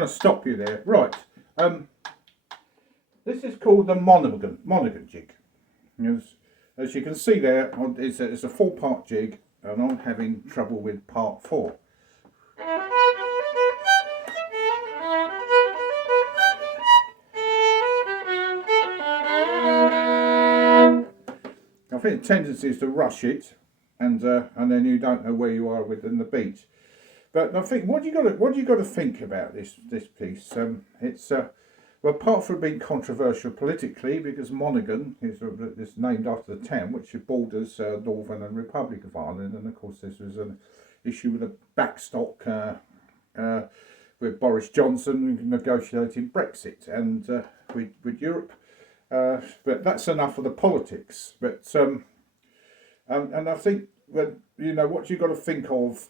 going to stop you there. Right. This is called the Moneghan jig. As you can see there, it's a 4-part jig, and I'm having trouble with part 4. I think the tendency is to rush it, and then you don't know where you are within the beat. But I think what you got to think about this piece. It's well, apart from being controversial politically, because Moneghan is named after the town, which borders Northern and Republic of Ireland, and of course this was an issue with a backstock with Boris Johnson negotiating Brexit and with Europe. But that's enough of the politics. But and I think that what you got to think of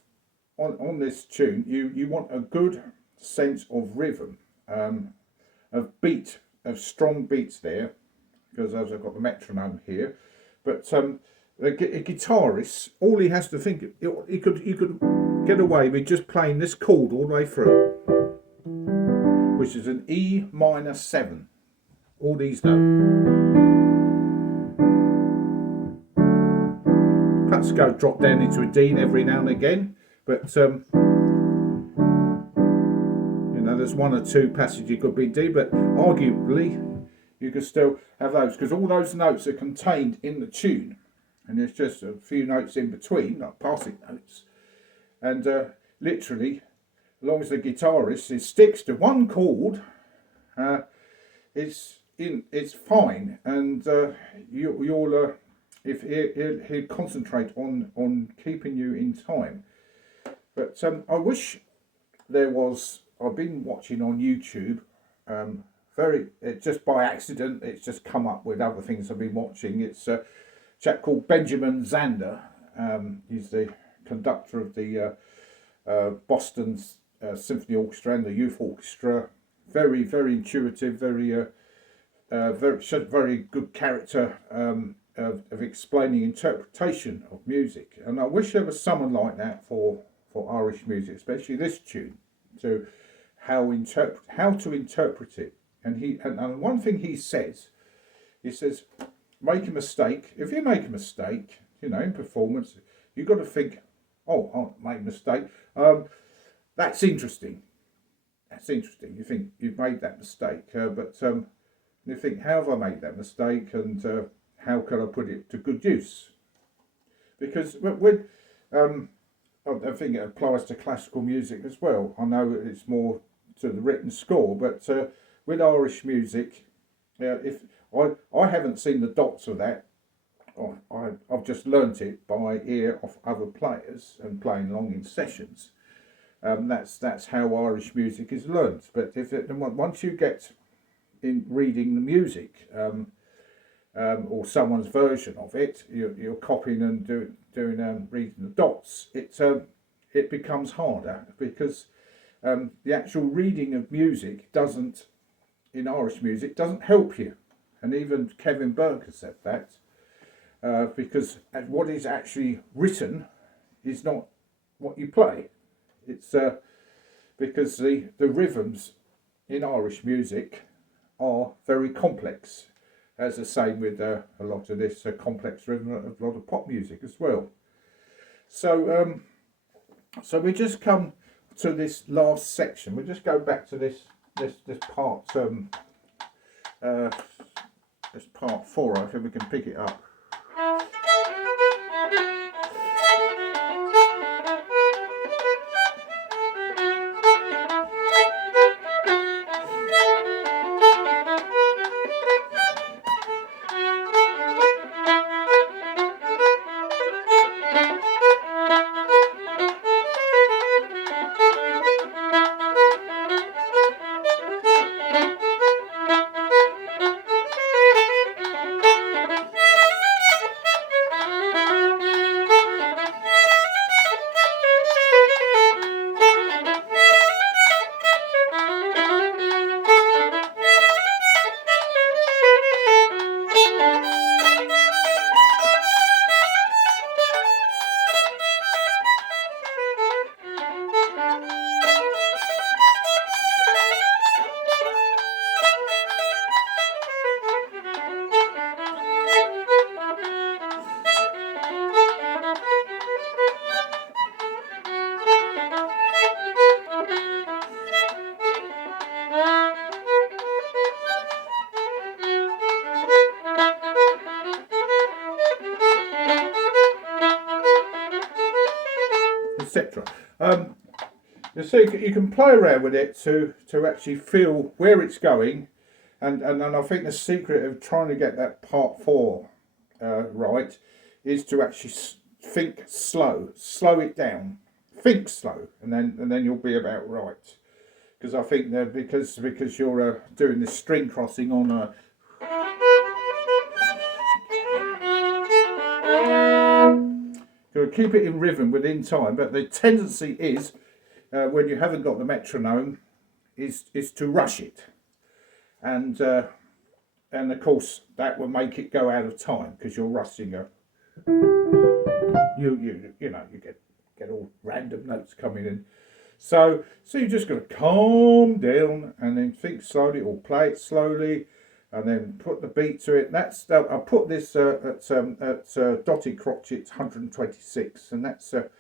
on this tune, you want a good sense of rhythm, of beat, of strong beats there, because as I've got the metronome here. But a guitarist, all he has to think, he could get away with just playing this chord all the way through, which is an E minor 7. All these notes. Perhaps go drop down into a D every now and again, but there's 1 or 2 passages you could be D, but arguably you could still have those, because all those notes are contained in the tune, and there's just a few notes in between, like passing notes, and literally, as long as the guitarist sticks to one chord, it's fine, and you'll if he'll concentrate on keeping you in time. But I wish there was. I've been watching on YouTube. Just by accident, it's just come up with other things I've been watching. It's a chap called Benjamin Zander. He's the conductor of the Boston Symphony Orchestra and the Youth Orchestra. Very, very intuitive. Very good character of explaining interpretation of music, and I wish there was someone like that for Irish music, especially this tune, to how to interpret it. And one thing he says, make a mistake. If you make a mistake, in performance, you've got to think, oh, I'll make a mistake. That's interesting. You think you've made that mistake, but you think, how have I made that mistake, and how can I put it to good use? Because with I think it applies to classical music as well. I know it's more to the written score, but with Irish music, if I haven't seen the dots of that, I've just learnt it by ear of other players and playing along in sessions. That's how Irish music is learnt. But once you get in reading the music, or someone's version of it, you're copying and doing reading the dots. It becomes harder, because the actual reading of music in Irish music doesn't help you, and even Kevin Burke has said that, because what is actually written is not what you play. It's because the rhythms in Irish music are very complex, as the same with a lot of this complex rhythm of a lot of pop music as well. So we just come to this last section. We'll just go back to this part, this part 4. I think we can pick it up. etc. So you can play around with it to actually feel where it's going, and I think the secret of trying to get that part 4 right is to actually think slow, slow it down, think slow, and then you'll be about right. Because I think that because you're doing the string crossing on a you'll keep it in rhythm within time, but the tendency is when you haven't got the metronome is to rush it, and of course that will make it go out of time because you're rushing a you know you get all random notes coming in. So you just got to calm down and then think slowly, or play it slowly, and then put the beat to it. And that's I put this at Dottie Crotchet's 126, and that's a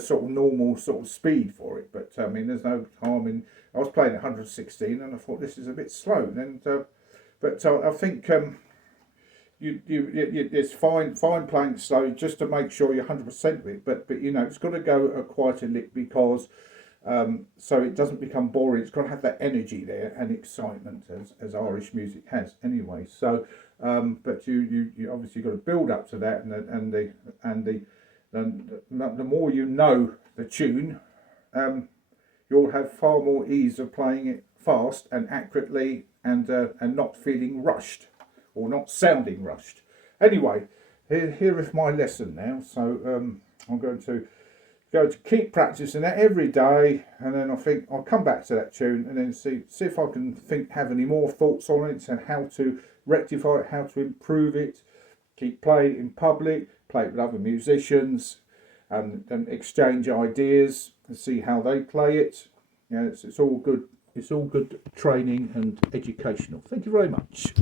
sort of normal sort of speed for it. But I mean, there's no harm in. I was playing at 116, and I thought this is a bit slow. And but I think it's fine playing it slowly just to make sure you're 100% with it. But you know, it's got to go quite a lick because. So it doesn't become boring. It's got to have that energy there and excitement as Irish music has anyway. So, but you obviously got to build up to that, and the more you know the tune, you'll have far more ease of playing it fast and accurately, and not feeling rushed or not sounding rushed. Anyway, here is my lesson now. So I'm going to keep practicing that every day, and then I think I'll come back to that tune and then see if I can have any more thoughts on it and how to rectify it, how to improve it. Keep playing it in public, play it with other musicians, and exchange ideas and see how they play it. You know, it's all good. It's all good training and educational. Thank you very much.